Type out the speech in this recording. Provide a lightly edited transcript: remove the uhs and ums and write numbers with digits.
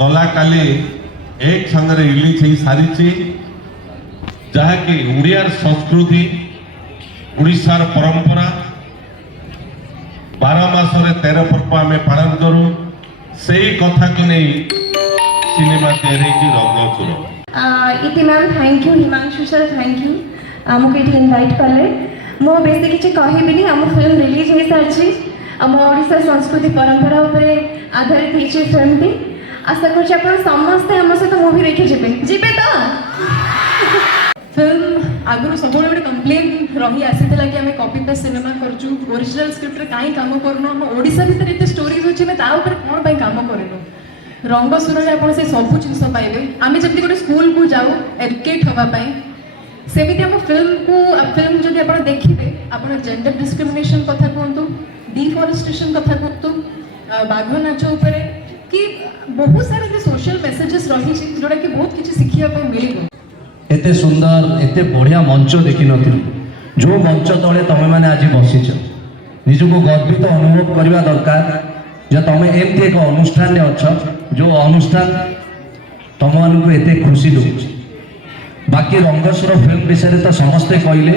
गला काली एक संगे रिलीज हो सारी जहाँकि उड़ियार संस्कृति उड़ीसार परंपरा 12 मासरे 13 पर्व आम पालन करूँ से कथा को नहीं सिनेमा तैयारी रंगसुर इति ma'am thank you Himanshu sir thank you मुझे ये इनवाइट कले मो बेसी किसी कहबी आम फिल्म रिलीज हो सारी आम ओडिशा संस्कृति परंपरा उपरे आधारित होती फिल्म टी आशा कर समस्ते आम सहित मूवी देखी जीवे तो फिल्म आगु सब गोटे कंप्लेन रही आसीला कि आम कॉपी पेस्ट सिनेमा करचु ओरिजिनल स्क्रिप्ट कहीं काम करनु आम ओडिशा भितर एते स्टोरीज अछि मैं ता ऊपर कोन पई काम करनु रंगसुर रे आपण से सब जिंस पाइबे आमे जति गोटे स्कूल को जाऊ एजुकेट होबा पई सेमिति आम फिल्म जदि आपण देखिबे आपण जेंडर डिस्क्रिमिनेशन कथा कहतु डिफॉरेस्टेशन कथा कहतु बाघ नाच ऊपर कि बहुत सारे सोशल मेसेजेस रही जोटा कि बहुत किसी शिखिया पई मिलिबो एते सुंदर एते बढ़िया मंच देखी नथिलु जो मंच तले तमे माने आज बसिछ निजको गर्वित अनुभव करबा दरकार जे तमे एमती एक अनुष्ठान रे अछ जो अनुष्ठान तम मानकु एते खुशी दउछि बाकी रंगसुर फिल्म विषय तो समस्ते कहले।